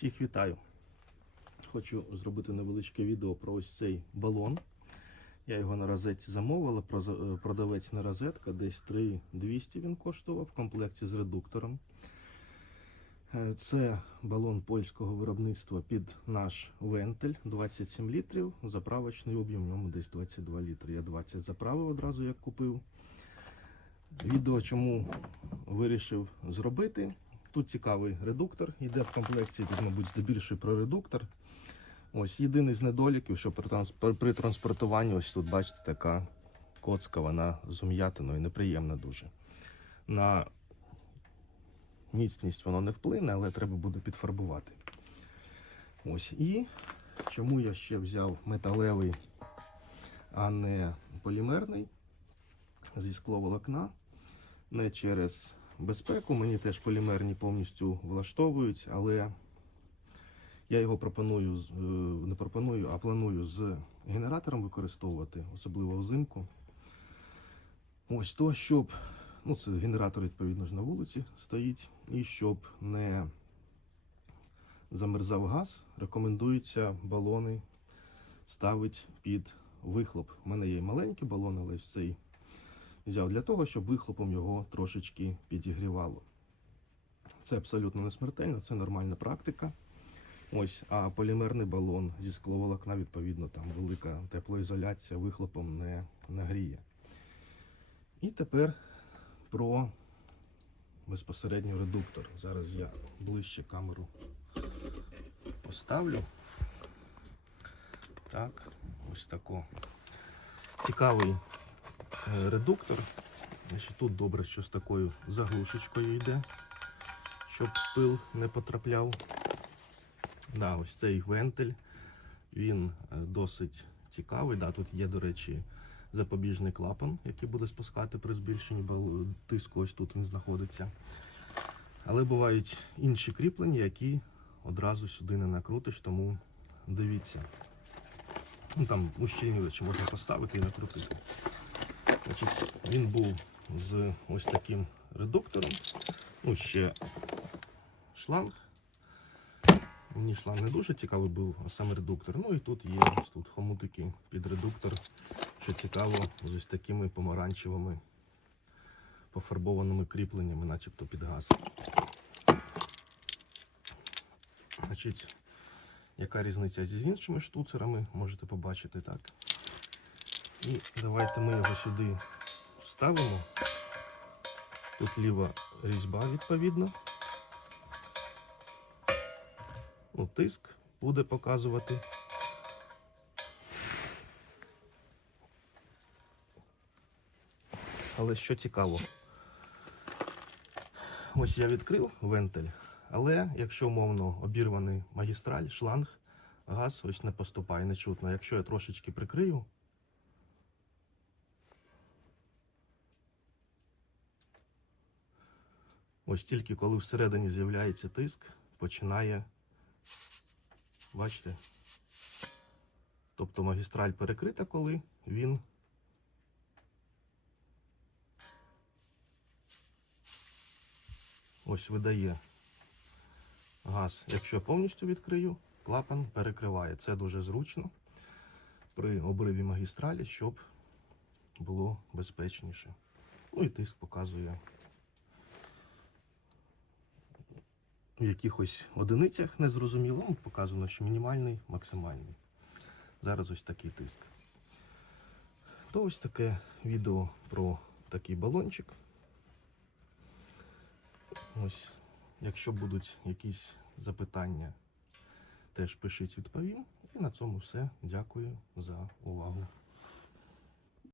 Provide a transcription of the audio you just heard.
Всіх вітаю. Хочу зробити невеличке відео про ось цей балон. Я його на розетці замовила. е, Продавець на розетка, десь 3200 він коштував в комплекті з редуктором. Е, Це балон польського виробництва під наш вентиль 27 літрів. Заправочний об'єм в ньому десь 22 літри. Я 20 заправив одразу, як купив. Відео чому вирішив зробити. Тут цікавий редуктор, йде в комплекті, тут, мабуть, здебільший про редуктор. Ось єдиний з недоліків, що при, транс- при транспортуванні, ось тут, бачите, така коцка, вона з ум'ятиною, неприємна дуже. На міцність воно не вплине, але треба буде підфарбувати. Ось. І чому я ще взяв металевий, а не полімерний зі скловолокна. Не через безпеку, мені теж полімерні повністю влаштовують, але я його пропоную, е, не пропоную, а планую з генератором використовувати, особливо взимку. Ось то, щоб, ну це генератор, відповідно ж на вулиці стоїть, і щоб не замерзав газ, рекомендується балони ставити під вихлоп. У мене є маленький балон, але цей взяв для того, щоб вихлопом його трошечки підігрівало. Це абсолютно не смертельно, це нормальна практика. Ось, а полімерний балон зі скловолокна, відповідно, там велика теплоізоляція вихлопом не нагріє. І тепер про безпосередньо редуктор. Зараз я ближче камеру поставлю. Так, ось тако. Цікавий редуктор. Значить, тут добре, що з такою заглушечкою йде, щоб пил не потрапляв. Да, ось цей вентиль, він е, досить цікавий. Да, тут є, до речі, запобіжний клапан, який буде спускати при збільшенні тиску. Ось тут він знаходиться. Але бувають інші кріплення, які одразу сюди не накрутиш, тому дивіться. Ну, там ущільнювачі можна поставити і накрутити. Значить, він був з ось таким редуктором. Ну, ще шланг. Мені шланг не дуже цікавий був, а саме редуктор. Ну і тут є ось тут хомутики під редуктор, що цікаво, з ось такими помаранчевими пофарбованими кріпленнями, начебто під газ. Значить, яка різниця зі з іншими штуцерами, можете побачити так. І давайте ми його сюди вставимо. Тут ліва різьба відповідно. Ну, тиск буде показувати. Але що цікаво, ось я відкрив вентиль, але якщо умовно обірваний магістраль, шланг, газ ось не поступає, не чутно. Якщо я трошечки прикрию, ось тільки коли всередині з'являється тиск, починає, бачите? Тобто магістраль перекрита, коли він ось видає газ. Якщо я повністю відкрию, клапан перекриває. Це дуже зручно при обриві магістралі, щоб було безпечніше. Ну і тиск показує в якихось одиницях незрозуміло, ну, показано, що мінімальний, максимальний. Зараз ось такий тиск. То ось таке відео про такий балончик. Ось, якщо будуть якісь запитання, теж пишіть відповім. І на цьому все. Дякую за увагу.